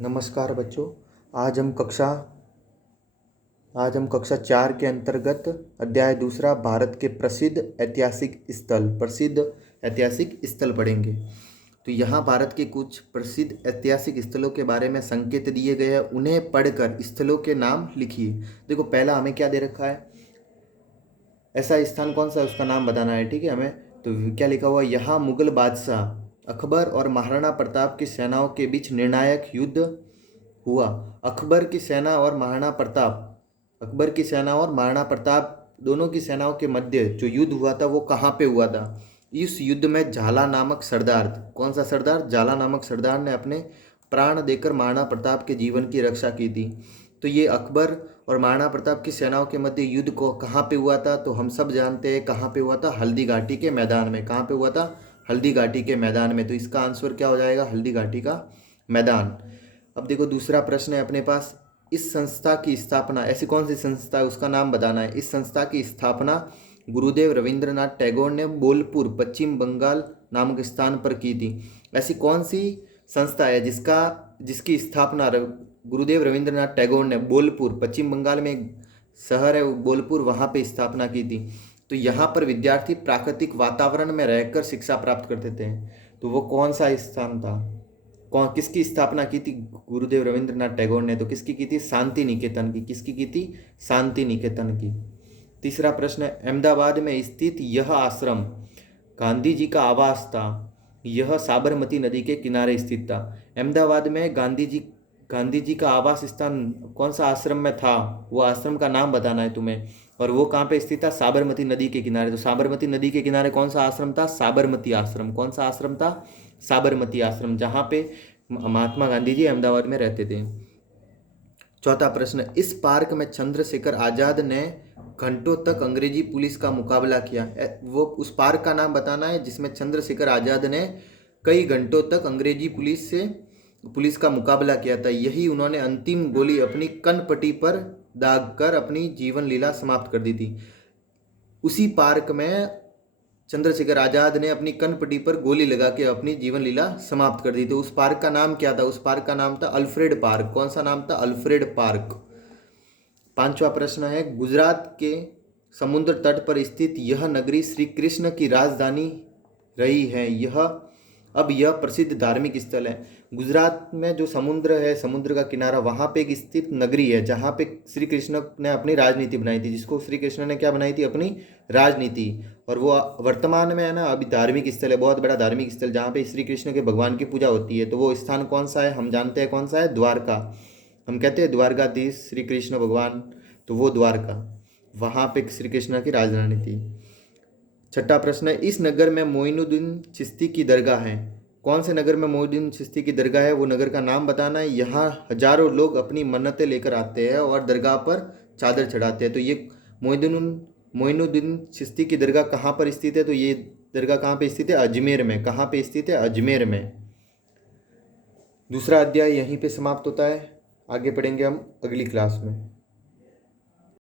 नमस्कार बच्चों। आज हम कक्षा आज हम कक्षा 4 के अंतर्गत अध्याय दूसरा भारत के प्रसिद्ध ऐतिहासिक स्थल पढ़ेंगे। तो यहाँ भारत के कुछ प्रसिद्ध ऐतिहासिक स्थलों के बारे में संकेत दिए गए हैं, उन्हें पढ़कर स्थलों के नाम लिखिए। देखो, पहला हमें क्या दे रखा है, ऐसा स्थान कौन सा है उसका नाम बताना है। ठीक है, हमें तो क्या लिखा हुआ, यहाँ मुगल बादशाह अकबर और महाराणा प्रताप की सेनाओं के बीच निर्णायक युद्ध हुआ। अकबर की सेना और महाराणा प्रताप दोनों की सेनाओं के मध्य जो युद्ध हुआ था वो कहाँ पे हुआ था। इस युद्ध में झाला नामक सरदार, कौन सा सरदार, झाला नामक सरदार ने अपने प्राण देकर महाराणा प्रताप के जीवन की रक्षा की थी। तो ये अकबर और महाराणा प्रताप की सेनाओं के मध्य युद्ध को कहाँ पे हुआ था, तो हम सब जानते हैं कहाँ पे हुआ था, हल्दी घाटी के मैदान में। कहाँ पे हुआ था, हल्दी घाटी के मैदान में। तो इसका आंसर क्या हो जाएगा, हल्दी घाटी का मैदान। अब देखो, दूसरा प्रश्न है अपने पास, इस संस्था की स्थापना, ऐसी कौन सी संस्था है उसका नाम बताना है। इस संस्था की स्थापना गुरुदेव रविंद्रनाथ टैगोर ने बोलपुर पश्चिम बंगाल नामक स्थान पर की थी। ऐसी कौन सी संस्था है जिसकी स्थापना गुरुदेव रविंद्रनाथ टैगोर ने बोलपुर, पश्चिम बंगाल में एक शहर है बोलपुर, वहाँ पे स्थापना की थी। तो यहाँ पर विद्यार्थी प्राकृतिक वातावरण में रहकर शिक्षा प्राप्त करते थे। तो वो कौन सा स्थान था, किसकी स्थापना की थी गुरुदेव रविंद्रनाथ टैगोर ने, तो किसकी की थी, शांति निकेतन की। किसकी की थी, शांति निकेतन की। तीसरा प्रश्न है, अहमदाबाद में स्थित यह आश्रम गांधी जी का आवास था। यह साबरमती नदी के किनारे स्थित था। अहमदाबाद में गांधी जी का आवास स्थान कौन सा आश्रम में था, वो आश्रम का नाम बताना है तुम्हें। और वो कहाँ पे स्थित था, साबरमती नदी के किनारे। तो साबरमती नदी के किनारे कौन सा आश्रम था, साबरमती आश्रम। कौन सा आश्रम था, साबरमती आश्रम, जहाँ पे महात्मा गांधी जी अहमदाबाद में रहते थे। चौथा प्रश्न, इस पार्क में चंद्रशेखर आजाद ने घंटों तक अंग्रेजी पुलिस का मुकाबला किया। वो उस पार्क का नाम बताना है जिसमें चंद्रशेखर आजाद ने कई घंटों तक अंग्रेजी पुलिस का मुकाबला किया था। यही उन्होंने अंतिम गोली अपनी कनपट्टी पर दागकर अपनी जीवन लीला समाप्त कर दी थी। उसी पार्क में चंद्रशेखर आजाद ने अपनी कनपट्टी पर गोली लगा के अपनी जीवन लीला समाप्त कर दी। तो उस पार्क का नाम क्या था, उस पार्क का नाम था अल्फ्रेड पार्क। कौन सा नाम था, अल्फ्रेड पार्क। पांचवा प्रश्न है, गुजरात के समुद्र तट पर स्थित यह नगरी श्री कृष्ण की राजधानी रही है। अब यह प्रसिद्ध धार्मिक स्थल है। गुजरात में जो समुद्र है, समुद्र का किनारा, वहाँ पे एक स्थित नगरी है जहाँ पे श्री कृष्ण ने अपनी राजनीति बनाई थी। जिसको श्री कृष्ण ने क्या बनाई थी, अपनी राजनीति। और वो वर्तमान में है ना, अभी धार्मिक स्थल है, बहुत बड़ा धार्मिक स्थल, जहाँ पे श्री कृष्ण के भगवान की पूजा होती है। तो वो स्थान कौन सा है, हम जानते हैं कौन सा है, द्वारका। हम कहते हैं द्वारकाधीश श्री कृष्ण भगवान, तो वो द्वारका, वहाँ पे श्री कृष्ण की राजधानी थी। छठा प्रश्न है, इस नगर में मोइनुद्दीन चिश्ती की दरगाह है। कौन से नगर में मोइनुद्दीन चिश्ती की दरगाह है, वो नगर का नाम बताना है। यहाँ हजारों लोग अपनी मन्नतें लेकर आते हैं और दरगाह पर चादर चढ़ाते हैं। तो ये मोइनुद्दीन चिश्ती की दरगाह कहाँ पर स्थित है, तो ये दरगाह कहाँ पे स्थित है, अजमेर में। कहाँ पे स्थित है, अजमेर में। दूसरा अध्याय यहीं पे समाप्त होता है, आगे पढ़ेंगे हम अगली क्लास में।